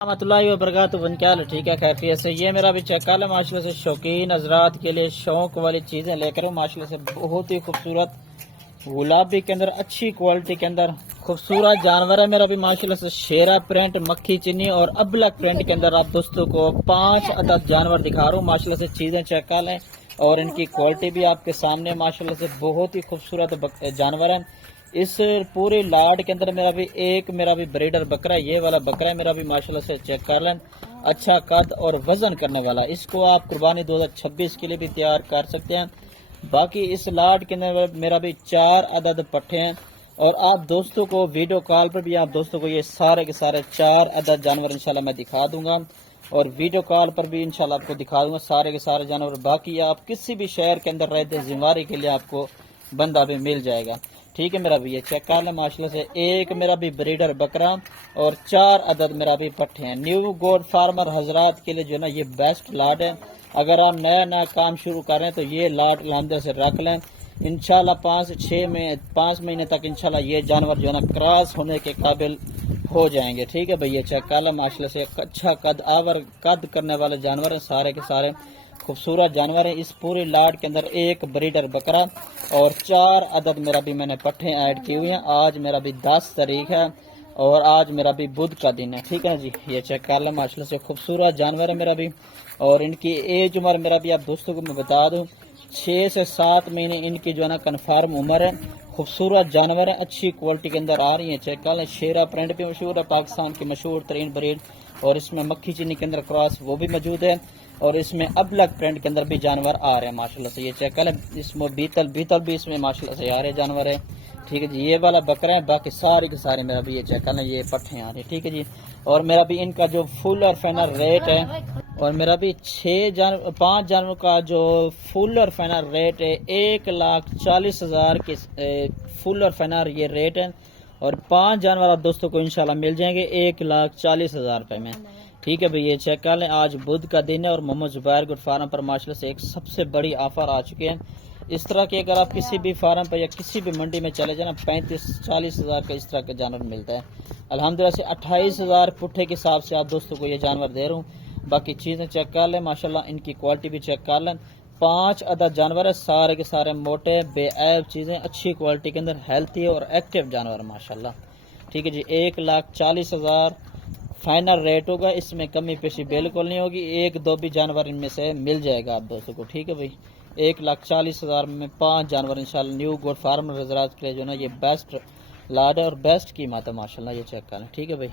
رحمۃ اللہ وبرکاتہ بن کیا ٹھیک ہے خیریت سے. یہ میرا بھی چیکال ہے ماشاءاللہ سے. شوقین حضرات کے لیے شوق والی چیزیں لے کر ماشاءاللہ سے. بہت ہی خوبصورت گلابی کے اندر اچھی کوالٹی کے اندر خوبصورت جانور ہے میرا بھی ماشاءاللہ سے. شیرا پرنٹ مکھی چنی اور ابلک پرنٹ کے اندر آپ دوستوں کو 5 عدد جانور دکھا رہا ہوں ماشاءاللہ سے. چیزیں چیکال ہیں اور ان کی کوالٹی بھی آپ کے سامنے ماشاءاللہ سے. بہت ہی خوبصورت جانور ہیں. اس پوری لاڈ کے اندر میرا بھی بریڈر بکرا ہے. یہ والا بکرا ہے میرا بھی ماشاءاللہ سے. چیک کر لیں, اچھا قد اور وزن کرنے والا. اس کو آپ قربانی 2026 کے لیے بھی تیار کر سکتے ہیں. باقی اس لاڈ کے اندر میرا بھی 4 عدد پٹھے ہیں اور آپ دوستوں کو ویڈیو کال پر بھی آپ دوستوں کو یہ سارے کے سارے 4 عدد جانور انشاءاللہ میں دکھا دوں گا اور ویڈیو کال پر بھی انشاءاللہ آپ کو دکھا دوں گا سارے کے سارے جانور. باقی آپ کسی بھی شہر کے اندر رہتے ذمہ کے لیے آپ کو بندہ بھی مل جائے گا. ٹھیک ہے میرا بھی. یہ چیک کر لیں ماشاءاللہ سے. ایک میرا بھی بریڈر بکرا اور 4 عدد میرا بھی پٹھے ہیں. نیو گوڈ فارمر حضرات کے لیے جو ہے نا یہ بیسٹ لاڈ ہے. اگر آپ نیا کام شروع کر رہے ہیں تو یہ لاڈ الحمدللہ سے رکھ لیں. انشاءاللہ 5 مہینے تک انشاءاللہ یہ جانور جو ہے نا کراس ہونے کے قابل ہو جائیں گے. ٹھیک ہے بھائی. یہ چیک کر لیں ماشاءاللہ سے. اچھا قد کرنے والے جانور ہیں سارے کے سارے. خوبصورت جانور ہیں. اس پورے لاڈ کے اندر ایک بریڈر بکرا اور 4 عدد میرا بھی میں نے پٹھے ایڈ کیے ہوئے ہیں. آج میرا بھی 10 تاریخ ہے اور آج میرا بھی بدھ کا دن ہے. ٹھیک ہے جی. یہ چیک کر لیں ماشاءاللہ سے. خوبصورت جانور ہے میرا بھی اور ان کی ایج عمر میرا بھی آپ دوستوں کو میں بتا دوں 6 سے 7 مہینے ان کی جو ہے نا کنفرم عمر ہے. خوبصورت جانور ہے. اچھی کوالٹی کے اندر آ رہی ہیں. چیک کر لیں. شیرا پرنٹ بھی مشہور ہے, پاکستان کی مشہور ترین بریڈ, اور اس میں مکھی چینی کے اندر کراس وہ بھی موجود ہے اور اس میں ابلک پرنٹ کے اندر بھی جانور آ رہے ہیں ماشاءاللہ سے. یہ چیک کر لیں. اس میں بیتل بھی اس میں ماشاءاللہ سے آ رہے جانور ہے. ٹھیک ہے جی. یہ والا بکرا ہے. باقی سارے کے سارے میرا بھی یہ چیک کر لیں یہ پٹھے آ رہے ہیں. ٹھیک ہے جی. اور میرا بھی ان کا جو فل اور فائنل ریٹ ہے اور میرا بھی 5 جانور کا جو فل اور فائنل ریٹ ہے 1,40,000 کے فل اور فائنل یہ ریٹ ہے اور 5 جانور آپ دوستوں کو انشاءاللہ مل جائیں گے 1,40,000 روپے میں. ٹھیک ہے بھائی. یہ چیک کر لیں. آج بدھ کا دن ہے اور محمد زبیر گڈ فارم پر ماشاءاللہ سے ایک سب سے بڑی آفر آ چکے ہیں. اس طرح کے اگر آپ کسی بھی فارم پر یا کسی بھی منڈی میں چلے جائیں 35-40 ہزار کا اس طرح کا جانور ملتا ہے. الحمدللہ سے 28,000 پٹھے کے حساب سے آپ دوستوں کو یہ جانور دے رہا ہوں. باقی چیزیں چیک کر لیں ماشاءاللہ. ان کی کوالٹی بھی چیک کر لیں. 5 عدد جانور ہے سارے کے سارے موٹے بے عیب چیزیں اچھی کوالٹی کے اندر ہیلتھی اور ایکٹیو جانور ماشاءاللہ. ٹھیک ہے جی. 1,40,000 فائنل ریٹ ہوگا. اس میں کمی پیشی بالکل نہیں ہوگی. 1-2 بھی جانور ان میں سے مل جائے گا آپ دوستوں کو. ٹھیک ہے بھائی. 1,40,000 میں 5 جانور انشاءاللہ. نیو گوڈ فارمر حضرات کے لیے جو نا یہ بیسٹ لاڈ ہے اور بیسٹ قیمت ہے ماشاءاللہ. یہ چیک کریں. ٹھیک ہے بھائی.